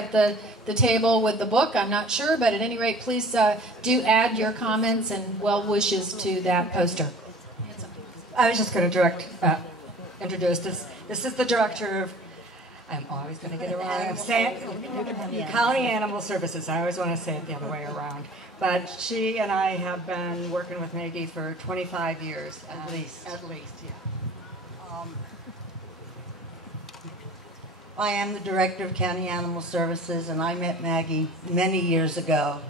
at the table with the book. I'm not sure, but at any rate, please do add your comments and well wishes to that poster. I was just going to introduce this. This is the director of, I'm always going to get it wrong, County Animal Services. I always want to say it the other way around. But she and I have been working with Maggie for 25 years. At least, yeah. I am the director of County Animal Services, and I met Maggie many years ago.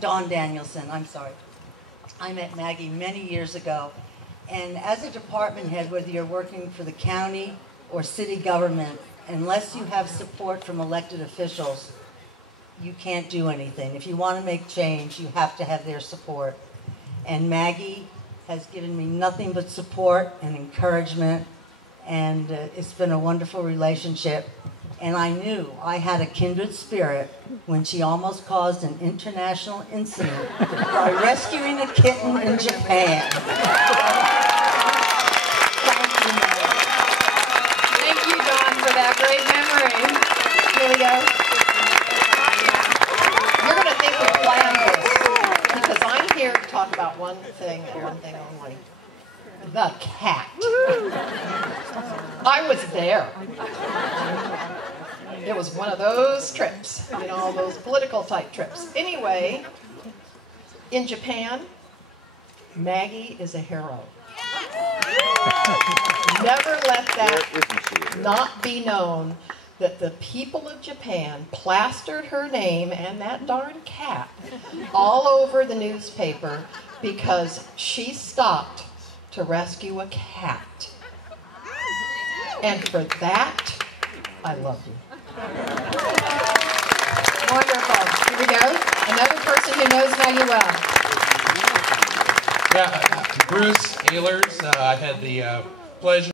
Dawn Danielson, I'm sorry. I met Maggie many years ago. And as a department head, whether you're working for the county or city government, unless you have support from elected officials, you can't do anything. If you want to make change, you have to have their support. And Maggie has given me nothing but support and encouragement, and it's been a wonderful relationship. And I knew I had a kindred spirit when she almost caused an international incident by rescuing a kitten in Japan. Thank you, Dawn, for that great memory. Here we go. You're going to think we planned this, because I'm here to talk about one thing and one thing only. The cat. I was there. It was one of those trips, you know, those political type trips. Anyway, in Japan, Maggie is a hero. Never let that not be known that the people of Japan plastered her name and that darn cat all over the newspaper because she stopped to rescue a cat. And for that, I love you. Wonderful. Here we go. Another person who knows Maggie well. Yeah, Bruce Ehlers. I had the pleasure